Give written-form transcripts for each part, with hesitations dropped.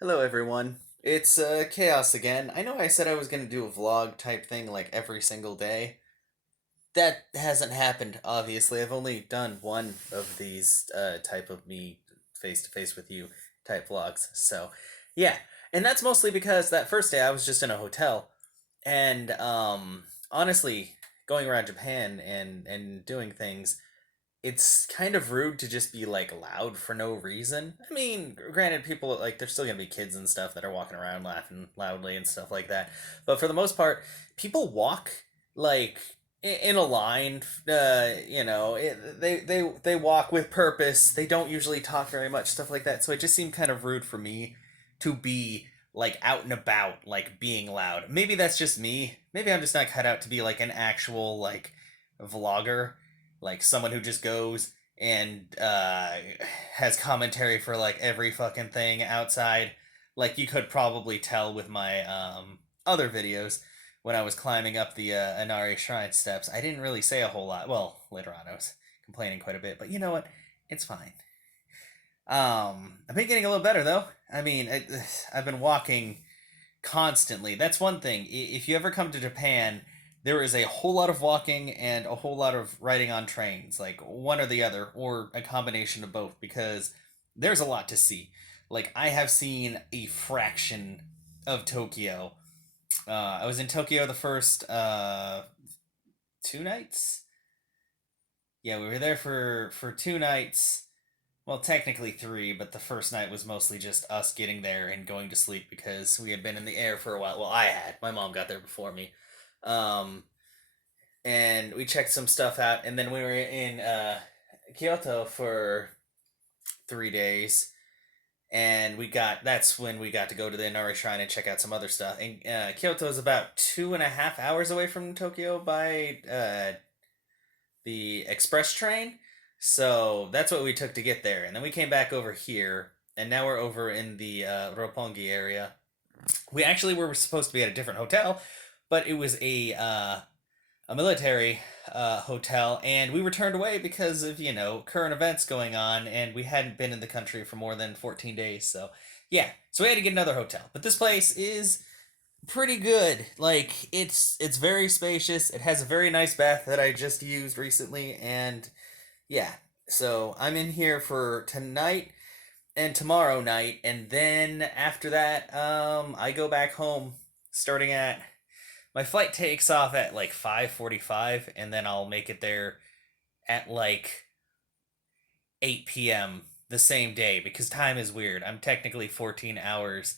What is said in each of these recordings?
Hello everyone. It's Chaos again. I know I said I was going to do a vlog type thing like every single day. That hasn't happened, obviously. I've only done one of these type of me face to face with you type vlogs. So, yeah. And that's mostly because that first day I was just in a hotel and honestly, going around Japan and doing things, it's kind of rude to just be like loud for no reason. I mean, granted, people like there's still gonna be kids and stuff that are walking around laughing loudly and stuff like that. But for the most part, people walk like in a line. They walk with purpose. They don't usually talk very much, stuff like that. So it just seemed kind of rude for me to be like out and about, like being loud. Maybe that's just me. Maybe I'm just not cut out to be like an actual like vlogger, like someone who just goes and has commentary for like every fucking thing outside. Like you could probably tell with my other videos when I was climbing up the Inari Shrine steps, I didn't really say a whole lot. Well, later on I was complaining quite a bit, but you know what? It's fine. I've been getting a little better though. I mean, I've been walking constantly. That's one thing. If you ever come to Japan, there is a whole lot of walking and a whole lot of riding on trains, like one or the other, or a combination of both, because there's a lot to see. Like, I have seen a fraction of Tokyo. I was in Tokyo the first 2 nights. Yeah, we were there for 2 nights. Well, technically three, but the first night was mostly just us getting there and going to sleep because we had been in the air for a while. Well, I had. My mom got there before me. Um, and we checked some stuff out, and then we were in Kyoto for 3 days, and that's when we got to go to the Inari Shrine and check out some other stuff. And Kyoto is about 2.5 hours away from Tokyo by the express train. So that's what we took to get there. And then we came back over here, and now we're over in the Roppongi area. We actually were supposed to be at a different hotel, but it was a military hotel, and we were turned away because of, current events going on, and we hadn't been in the country for more than 14 days. So, yeah. So we had to get another hotel. But this place is pretty good. Like it's very spacious. It has a very nice bath that I just used recently, and yeah. So I'm in here for tonight and tomorrow night, and then after that, I go back home. Starting at my flight takes off at like 5:45, and then I'll make it there at like 8 p.m. the same day because time is weird. I'm technically 14 hours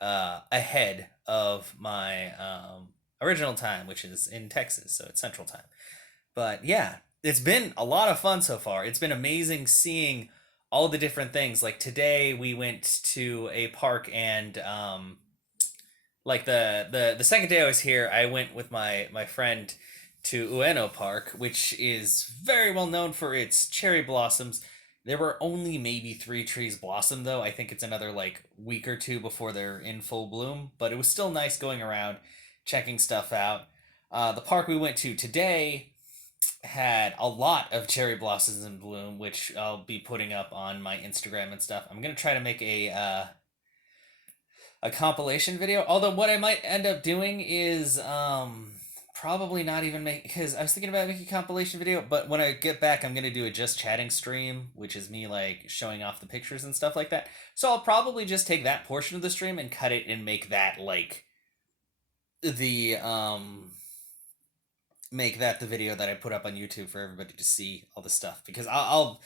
ahead of my original time, which is in Texas, so it's Central Time. But yeah, it's been a lot of fun so far. It's been amazing seeing all the different things. Like today, we went to a park, and like the second day I was here, I went with my friend to Ueno Park, which is very well known for its cherry blossoms. There were only maybe 3 trees blossom though. I think it's another like week or two before they're in full bloom, but it was still nice going around checking stuff out. The park we went to today had a lot of cherry blossoms in bloom, which I'll be putting up on my Instagram and stuff. I'm gonna try to make a compilation video. Although what I might end up doing is probably not even make, because I was thinking about making a compilation video, but when I get back I'm gonna do a just chatting stream, which is me like showing off the pictures and stuff like that. So I'll probably just take that portion of the stream and cut it and make that like the make that the video that I put up on YouTube for everybody to see all the stuff, because I'll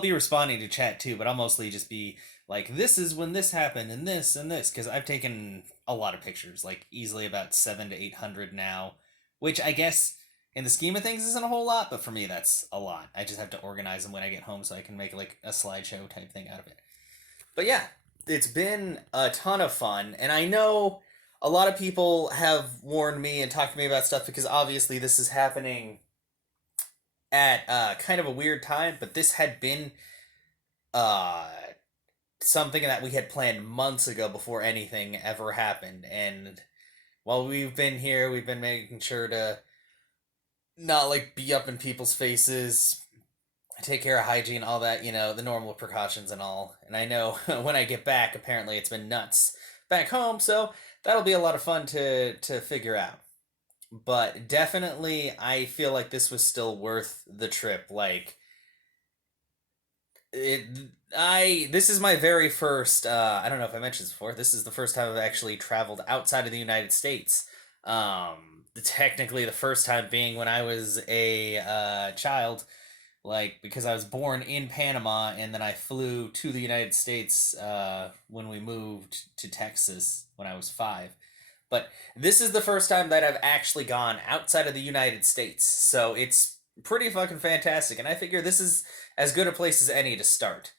be responding to chat too, but I'll mostly just be like, this is when this happened and this, because I've taken a lot of pictures, like easily about 700 to 800 now, which I guess in the scheme of things isn't a whole lot, but for me that's a lot. I just have to organize them when I get home so I can make like a slideshow type thing out of it. But yeah, it's been a ton of fun, and I know a lot of people have warned me and talked to me about stuff because obviously this is happening at kind of a weird time, but this had been uh, something that we had planned months ago before anything ever happened. And while we've been here, we've been making sure to not like be up in people's faces, take care of hygiene, all that, the normal precautions and all. And I know when I get back, apparently it's been nuts back home, so that'll be a lot of fun to figure out. But definitely, I feel like this was still worth the trip. Like it, this is my very first. I don't know if I mentioned this before. This is the first time I've actually traveled outside of the United States. Technically, the first time being when I was a child, like because I was born in Panama and then I flew to the United States when we moved to Texas when I was 5. But this is the first time that I've actually gone outside of the United States, so it's pretty fucking fantastic. And I figure this is as good a place as any to start.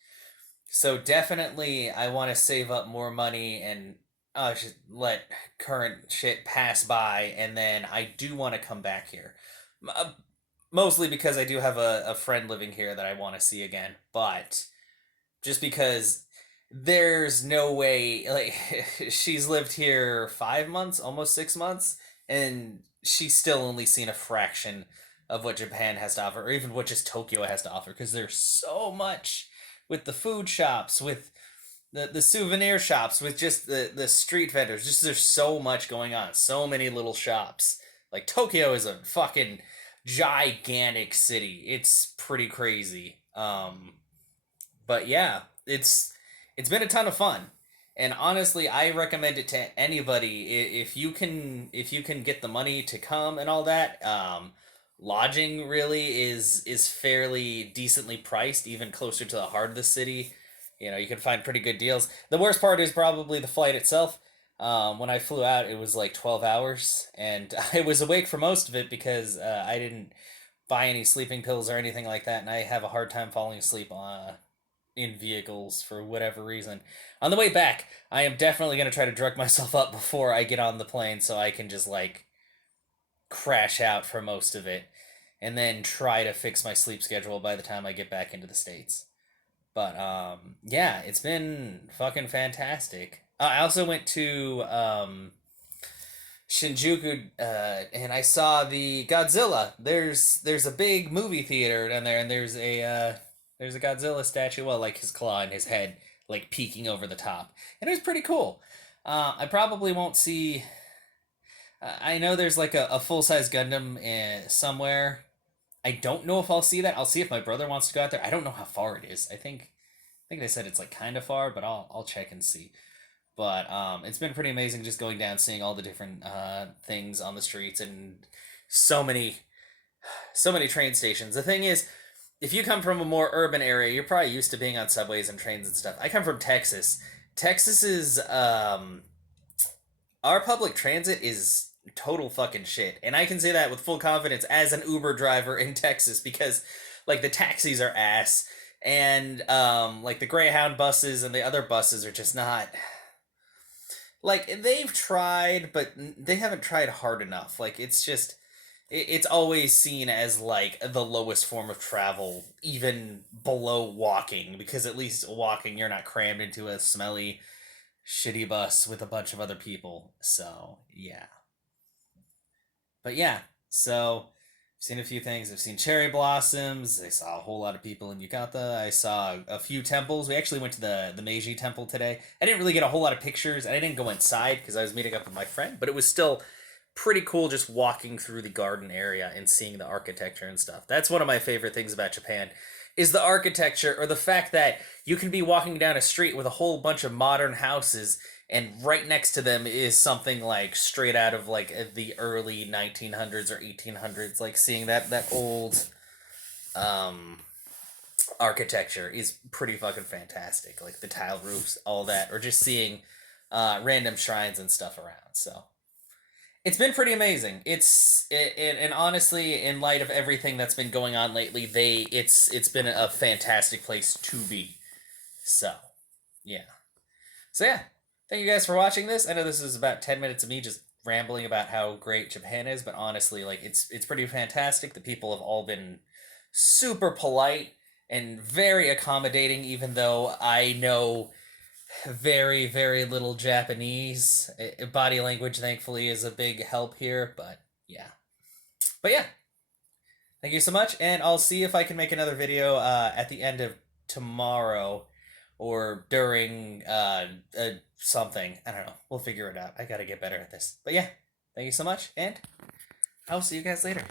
So definitely, I want to save up more money and just let current shit pass by, and then I do want to come back here. Mostly because I do have a friend living here that I want to see again, but just because there's no way, like, she's lived here 5 months, almost 6 months, and she's still only seen a fraction of what Japan has to offer, or even what just Tokyo has to offer, because there's so much with the food shops, with the souvenir shops, with just the street vendors. Just there's so much going on, so many little shops. Like Tokyo is a fucking gigantic city. It's pretty crazy. But yeah, it's been a ton of fun. And honestly, I recommend it to anybody if you can get the money to come and all that. Lodging really is fairly decently priced, even closer to the heart of the city. You can find pretty good deals. The worst part is probably the flight itself. When I flew out, it was like 12 hours, and I was awake for most of it because I didn't buy any sleeping pills or anything like that, and I have a hard time falling asleep in vehicles for whatever reason. On the way back, I am definitely going to try to drug myself up before I get on the plane so I can just like crash out for most of it and then try to fix my sleep schedule by the time I get back into the States. But yeah, it's been fucking fantastic. I also went to Shinjuku, and I saw the Godzilla. There's a big movie theater down there, and there's a Godzilla statue. Well, like his claw and his head, like peeking over the top, and it was pretty cool. I probably won't see. I know there's like a full size Gundam somewhere. I don't know if I'll see that. I'll see if my brother wants to go out there. I don't know how far it is. I think they said it's like kind of far, but I'll check and see. But it's been pretty amazing just going down, seeing all the different things on the streets, and so many, so many train stations. The thing is, if you come from a more urban area, you're probably used to being on subways and trains and stuff. I come from Texas. Texas is our public transit is total fucking shit, and I can say that with full confidence as an Uber driver in Texas because, like, the taxis are ass, and like the Greyhound buses and the other buses are just not like they've tried, but they haven't tried hard enough. Like it's just it's always seen as like the lowest form of travel, even below walking, because at least walking you're not crammed into a smelly, shitty bus with a bunch of other people. So yeah, but yeah, so I've seen a few things. I've seen cherry blossoms. I saw a whole lot of people in Yukata. I saw a few temples. We actually went to the Meiji Temple today. I didn't really get a whole lot of pictures, and I didn't go inside because I was meeting up with my friend. But it was still pretty cool just walking through the garden area and seeing the architecture and stuff. That's one of my favorite things about Japan is the architecture, or the fact that you can be walking down a street with a whole bunch of modern houses, and right next to them is something like straight out of like the early 1900s or 1800s. Like seeing that old um architecture is pretty fucking fantastic, like the tile roofs, all that, or just seeing random shrines and stuff around. So it's been pretty amazing. And honestly, in light of everything that's been going on lately, it's been a fantastic place to be. So yeah. So yeah, thank you guys for watching this. I know this is about 10 minutes of me just rambling about how great Japan is, but honestly, like it's pretty fantastic. The people have all been super polite and very accommodating, even though I know very, very little Japanese. Body language, thankfully, is a big help here, but yeah. But yeah, Thank you so much, and I'll see if I can make another video at the end of tomorrow or during something. I don't know. We'll figure it out. I gotta get better at this. But yeah, thank you so much, and I'll see you guys later.